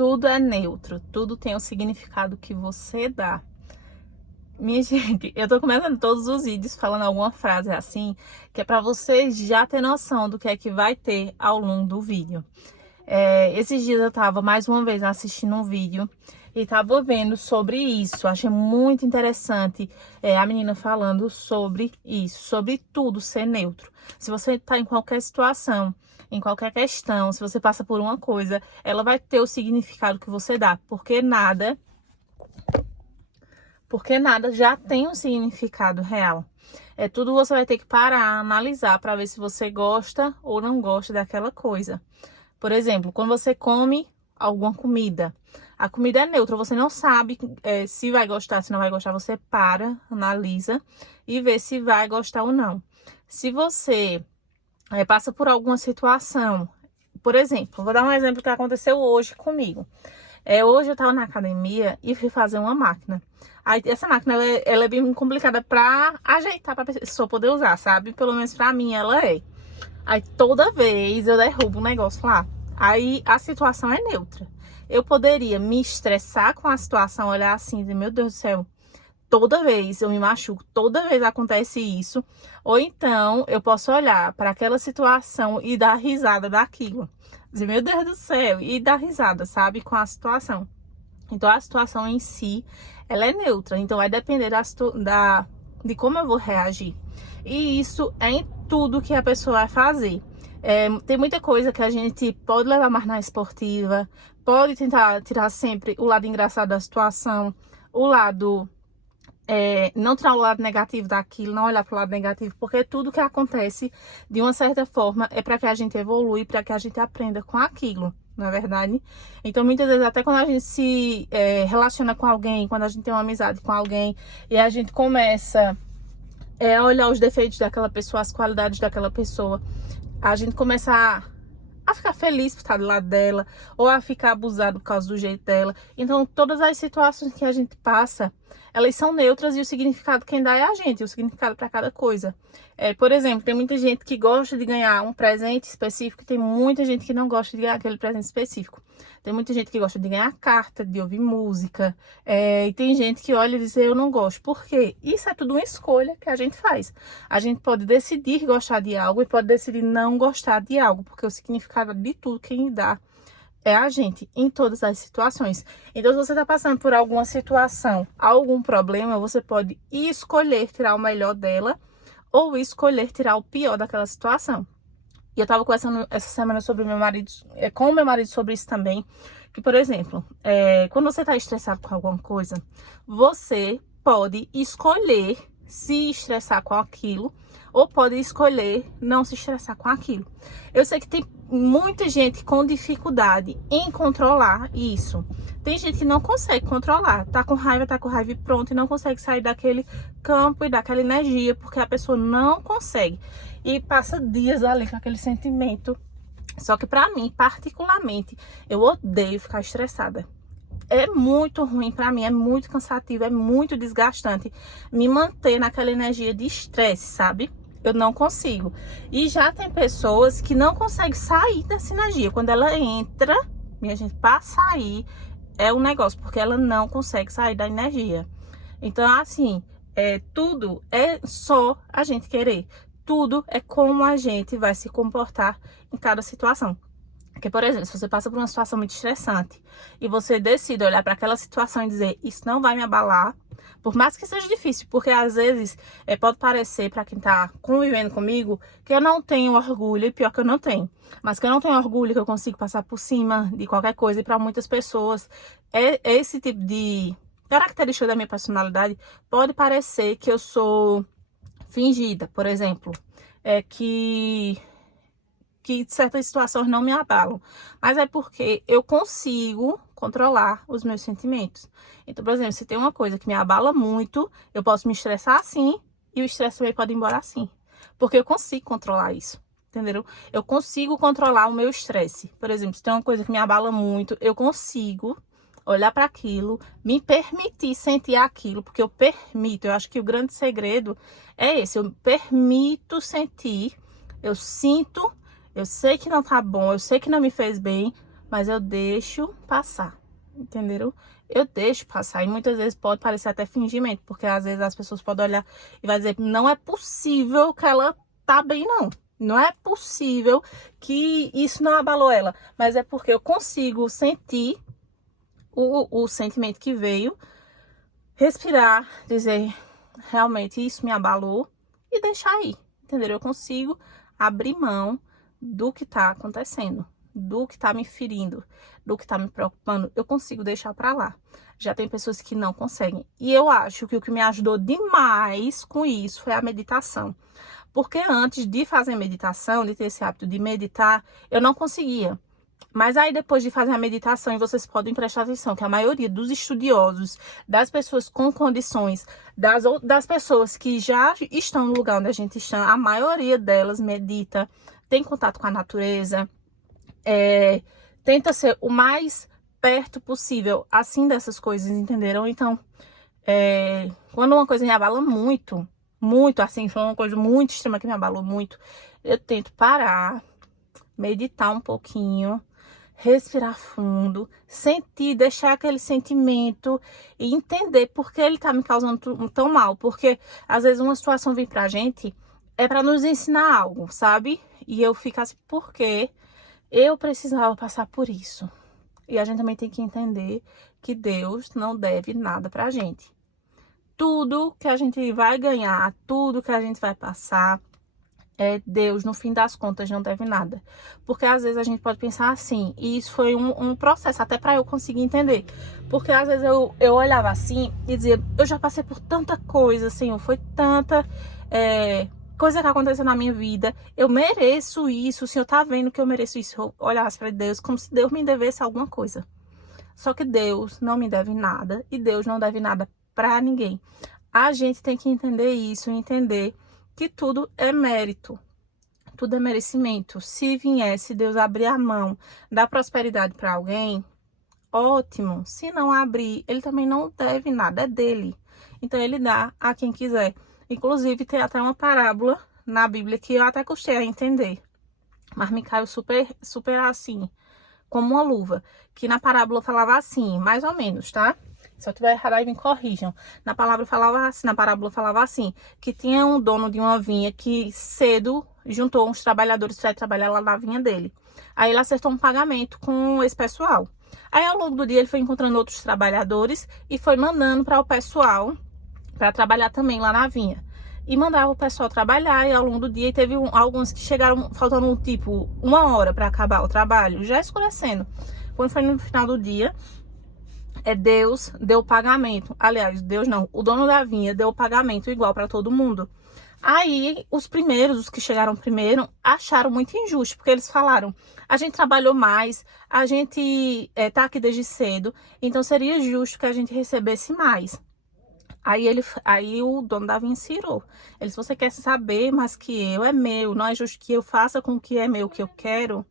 tudo é neutro, tudo tem o significado que você dá. Minha gente, eu tô começando todos os vídeos falando alguma frase assim, que é pra você já ter noção do que é que vai ter ao longo do vídeo. Esses dias eu tava mais uma vez assistindo um vídeo e tava vendo sobre isso. Achei muito interessante a menina falando sobre isso, sobre tudo ser neutro. Se você tá em qualquer situação, em qualquer questão, se você passa por uma coisa, ela vai ter o significado que você dá, porque nada já tem um significado real. Tudo você vai ter que parar, analisar para ver se você gosta ou não gosta daquela coisa. Por exemplo, quando você come alguma comida, a comida é neutra, você não sabe se vai gostar, se não vai gostar, você para, analisa e vê se vai gostar ou não. Se você passa por alguma situação, por exemplo, vou dar um exemplo que aconteceu hoje comigo. Hoje eu tava na academia e fui fazer uma máquina. Aí essa máquina, ela é bem complicada pra ajeitar pra pessoa poder usar, sabe? Pelo menos pra mim ela é. Aí toda vez eu derrubo um negócio lá. Aí a situação é neutra. Eu poderia me estressar com a situação, olhar assim e dizer, meu Deus do céu, toda vez eu me machuco, toda vez acontece isso. Ou então eu posso olhar para aquela situação e dar risada daquilo. Dizer, meu Deus do céu, e dar risada, sabe, com a situação. Então a situação em si, ela é neutra. Então vai depender de como eu vou reagir. E isso é em tudo que a pessoa vai fazer. Tem muita coisa que a gente pode levar mais na esportiva, pode tentar tirar sempre o lado engraçado da situação, o lado... não tirar o lado negativo daquilo, não olhar para o lado negativo, porque tudo que acontece, de uma certa forma, é para que a gente evolui, para que a gente aprenda com aquilo, não é verdade? Então, muitas vezes, até quando a gente se relaciona com alguém, quando a gente tem uma amizade com alguém, e a gente começa a olhar os defeitos daquela pessoa, as qualidades daquela pessoa, a gente começa a ficar feliz por estar do lado dela, ou a ficar abusado por causa do jeito dela. Então, todas as situações que a gente passa, elas são neutras e o significado quem dá é a gente, o significado para cada coisa. Por exemplo, tem muita gente que gosta de ganhar um presente específico e tem muita gente que não gosta de ganhar aquele presente específico. Tem muita gente que gosta de ganhar carta, de ouvir música, e tem gente que olha e diz, eu não gosto. Por quê? Isso é tudo uma escolha que a gente faz. A gente pode decidir gostar de algo e pode decidir não gostar de algo, porque o significado de tudo quem dá é a gente, em todas as situações. Então, se você está passando por alguma situação, algum problema, você pode escolher tirar o melhor dela ou escolher tirar o pior daquela situação. E eu estava conversando essa semana sobre meu marido, com o meu marido sobre isso também, que, por exemplo, quando você está estressado com alguma coisa, você pode escolher se estressar com aquilo ou pode escolher não se estressar com aquilo. Eu sei que tem muita gente com dificuldade em controlar isso. Tem gente que não consegue controlar, tá com raiva e pronto, e não consegue sair daquele campo e daquela energia, porque a pessoa não consegue. E passa dias ali com aquele sentimento. Só que pra mim, particularmente, eu odeio ficar estressada. É muito ruim pra mim, é muito cansativo, é muito desgastante me manter naquela energia de estresse, sabe? Eu não consigo. E já tem pessoas que não conseguem sair dessa energia. Quando ela entra, minha gente, pra sair é um negócio, porque ela não consegue sair da energia. Então, assim, tudo é só a gente querer. Tudo é como a gente vai se comportar em cada situação. Porque, por exemplo, se você passa por uma situação muito estressante e você decide olhar para aquela situação e dizer, isso não vai me abalar, por mais que seja difícil, porque às vezes pode parecer para quem tá convivendo comigo que eu não tenho orgulho, e pior que eu não tenho, mas que eu não tenho orgulho, que eu consigo passar por cima de qualquer coisa, e para muitas pessoas esse tipo de característica da minha personalidade pode parecer que eu sou fingida, por exemplo, que certas situações não me abalam, mas é porque eu consigo controlar os meus sentimentos. Então, por exemplo, se tem uma coisa que me abala muito, eu posso me estressar assim, e o estresse também pode ir embora assim, porque eu consigo controlar isso, entendeu? Eu consigo controlar o meu estresse. Por exemplo, se tem uma coisa que me abala muito, eu consigo olhar para aquilo, me permitir sentir aquilo, porque eu permito. Eu acho que o grande segredo é esse, eu permito sentir, eu sinto. Eu sei que não tá bom, eu sei que não me fez bem, mas eu deixo passar, entenderam? Eu deixo passar, e muitas vezes pode parecer até fingimento, porque às vezes as pessoas podem olhar e vai dizer, não é possível que ela tá bem, não. Não é possível que isso não abalou ela, mas é porque eu consigo sentir o sentimento que veio, respirar, dizer, realmente isso me abalou e deixar aí, entendeu? Eu consigo abrir mão do que tá acontecendo, do que tá me ferindo, do que tá me preocupando, eu consigo deixar pra lá. Já tem pessoas que não conseguem. E eu acho que o que me ajudou demais com isso foi a meditação. Porque antes de fazer meditação, de ter esse hábito de meditar, eu não conseguia. Mas aí depois de fazer a meditação, e vocês podem prestar atenção que a maioria dos estudiosos, das pessoas com condições, das pessoas que já estão no lugar onde a gente está, a maioria delas medita, tem contato com a natureza, tenta ser o mais perto possível, assim, dessas coisas, entenderam? Então, quando uma coisa me abala muito, assim, foi uma coisa muito extrema que me abalou muito, eu tento parar, meditar um pouquinho, respirar fundo, sentir, deixar aquele sentimento e entender por que ele tá me causando tão mal. Porque às vezes uma situação vem pra gente, é pra nos ensinar algo, sabe? E eu fico assim, por que eu precisava passar por isso? E a gente também tem que entender que Deus não deve nada pra gente. Tudo que a gente vai ganhar, tudo que a gente vai passar, Deus, no fim das contas, não deve nada. Porque às vezes a gente pode pensar assim, e isso foi um processo até para eu conseguir entender. Porque às vezes eu olhava assim e dizia, eu já passei por tanta coisa, Senhor, foi tanta coisa que aconteceu na minha vida, eu mereço isso, o Senhor tá vendo que eu mereço isso. Eu olhasse para Deus como se Deus me devesse alguma coisa. Só que Deus não me deve nada, e Deus não deve nada para ninguém. A gente tem que entender isso, entender que tudo é mérito, tudo é merecimento. Se viesse Deus abrir a mão, dar prosperidade para alguém, ótimo. Se não abrir, ele também não deve nada, é dele. Então ele dá a quem quiser. Inclusive tem até uma parábola na Bíblia que eu até custei a entender, mas me caiu super assim, como uma luva. Que na parábola falava assim, mais ou menos, tá? Se eu tiver errado, aí me corrijam. Na parábola falava assim, que tinha um dono de uma vinha que cedo juntou uns trabalhadores para trabalhar lá na vinha dele. Aí ele acertou um pagamento com esse pessoal. Aí ao longo do dia ele foi encontrando outros trabalhadores e foi mandando para o pessoal para trabalhar também lá na vinha. E mandava o pessoal trabalhar, e ao longo do dia e teve alguns que chegaram faltando tipo 1 hora para acabar o trabalho, já escurecendo. Quando foi no final do dia, Deus deu o pagamento. Aliás, Deus não, o dono da vinha deu o pagamento igual para todo mundo. Aí, os que chegaram primeiro, acharam muito injusto, porque eles falaram, a gente trabalhou mais, a gente tá aqui desde cedo, então seria justo que a gente recebesse mais. Aí o dono da vinha se irou. Ele disse, você quer saber mais que eu, é meu, não é justo que eu faça com o que é meu, o que eu quero.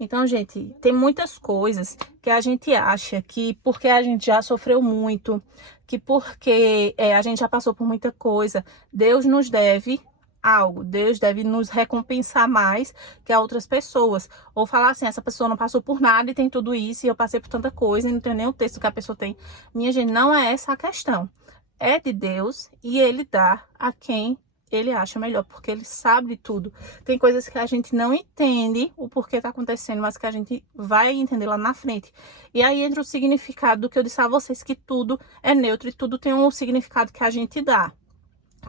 Então, gente, tem muitas coisas que a gente acha que porque a gente já sofreu muito, que porque a gente já passou por muita coisa, Deus nos deve algo, Deus deve nos recompensar mais que a outras pessoas. Ou falar assim, essa pessoa não passou por nada e tem tudo isso, e eu passei por tanta coisa e não tem nem o texto que a pessoa tem. Minha gente, não é essa a questão. É de Deus e ele dá a quem ele acha melhor, porque ele sabe de tudo. Tem coisas que a gente não entende o porquê tá acontecendo, mas que a gente vai entender lá na frente. E aí entra o significado do que eu disse a vocês, que tudo é neutro e tudo tem um significado que a gente dá.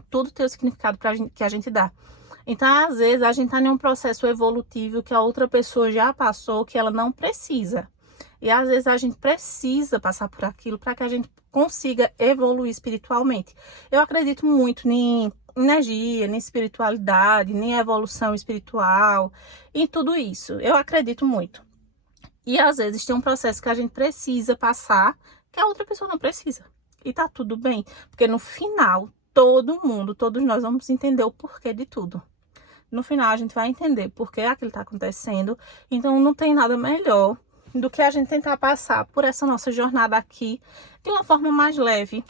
Tudo tem o significado que a gente dá. Então, às vezes, a gente tá em um processo evolutivo que a outra pessoa já passou, que ela não precisa. E às vezes a gente precisa passar por aquilo para que a gente consiga evoluir espiritualmente. Eu acredito muito em energia, em espiritualidade, em evolução espiritual, em tudo isso. Eu acredito muito. E às vezes tem um processo que a gente precisa passar que a outra pessoa não precisa. E tá tudo bem, porque no final, todo mundo, todos nós vamos entender o porquê de tudo. No final a gente vai entender por que aquilo tá acontecendo. Então não tem nada melhor do que a gente tentar passar por essa nossa jornada aqui de uma forma mais leve,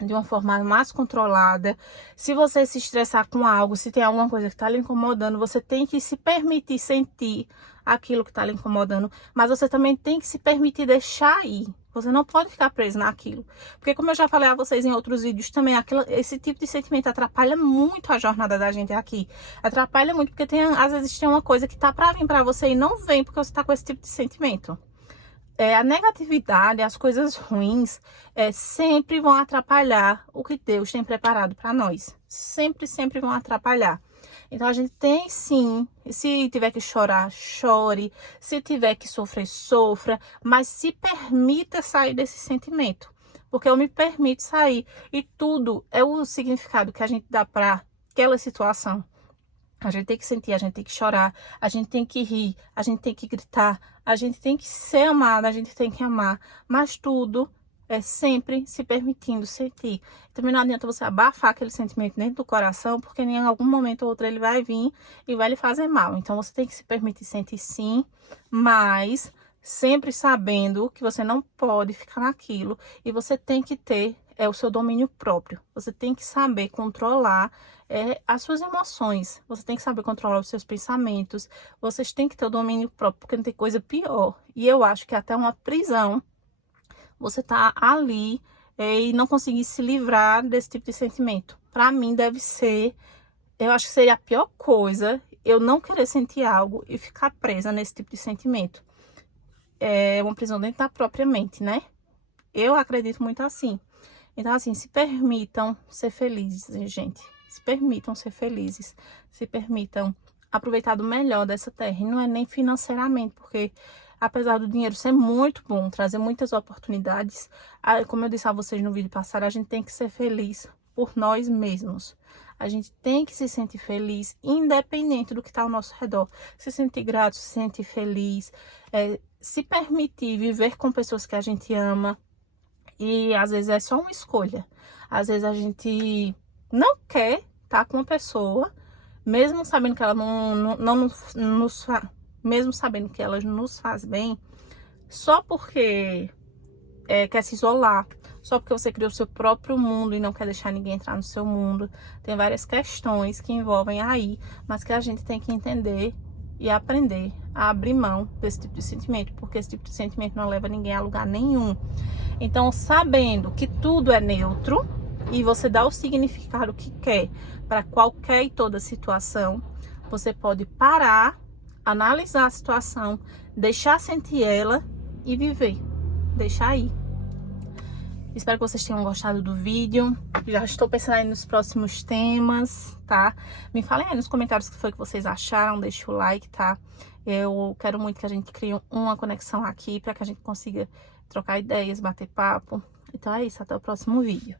de uma forma mais controlada. Se você se estressar com algo, se tem alguma coisa que está lhe incomodando, você tem que se permitir sentir aquilo que está lhe incomodando, mas você também tem que se permitir deixar ir. Você não pode ficar preso naquilo. Porque como eu já falei a vocês em outros vídeos também, esse tipo de sentimento atrapalha muito a jornada da gente aqui. Atrapalha muito porque às vezes tem uma coisa que tá para vir para você e não vem porque você tá com esse tipo de sentimento. A negatividade, as coisas ruins, sempre vão atrapalhar o que Deus tem preparado para nós. Sempre, sempre vão atrapalhar. Então, a gente tem sim, se tiver que chorar, chore. Se tiver que sofrer, sofra. Mas se permita sair desse sentimento. Porque eu me permito sair. E tudo é o significado que a gente dá para aquela situação. A gente tem que sentir, a gente tem que chorar, a gente tem que rir, a gente tem que gritar, a gente tem que ser amada, a gente tem que amar. Mas tudo é sempre se permitindo sentir. Também não adianta você abafar aquele sentimento dentro do coração, porque em algum momento ou outro ele vai vir e vai lhe fazer mal. Então você tem que se permitir sentir sim, mas sempre sabendo que você não pode ficar naquilo e você tem que ter o seu domínio próprio. Você tem que saber controlar as suas emoções. Você tem que saber controlar os seus pensamentos. Vocês têm que ter o domínio próprio, porque não tem coisa pior. E eu acho que até uma prisão, você tá ali e não conseguir se livrar desse tipo de sentimento. Para mim deve ser, eu acho que seria a pior coisa eu não querer sentir algo e ficar presa nesse tipo de sentimento. É uma prisão dentro da própria mente, né? Eu acredito muito assim. Então, assim, se permitam ser felizes, gente. Se permitam ser felizes. Se permitam aproveitar do melhor dessa terra. E não é nem financeiramente, porque apesar do dinheiro ser muito bom, trazer muitas oportunidades, como eu disse a vocês no vídeo passado, a gente tem que ser feliz por nós mesmos. A gente tem que se sentir feliz, independente do que está ao nosso redor. Se sentir grato, se sentir feliz, se permitir viver com pessoas que a gente ama. E às vezes é só uma escolha. Às vezes a gente não quer estar com uma pessoa, mesmo sabendo que ela mesmo sabendo que ela nos faz bem, só porque quer se isolar, só porque você criou seu próprio mundo e não quer deixar ninguém entrar no seu mundo. Tem várias questões que envolvem aí, mas que a gente tem que entender e aprender a abrir mão desse tipo de sentimento, porque esse tipo de sentimento não leva ninguém a lugar nenhum. Então, sabendo que tudo é neutro e você dá o significado que quer para qualquer e toda situação, você pode parar, analisar a situação, deixar sentir ela e viver, deixar ir. Espero que vocês tenham gostado do vídeo. Já estou pensando aí nos próximos temas, tá? Me falem aí nos comentários o que foi que vocês acharam. Deixa o like, tá? Eu quero muito que a gente crie uma conexão aqui para que a gente consiga trocar ideias, bater papo. Então é isso, até o próximo vídeo.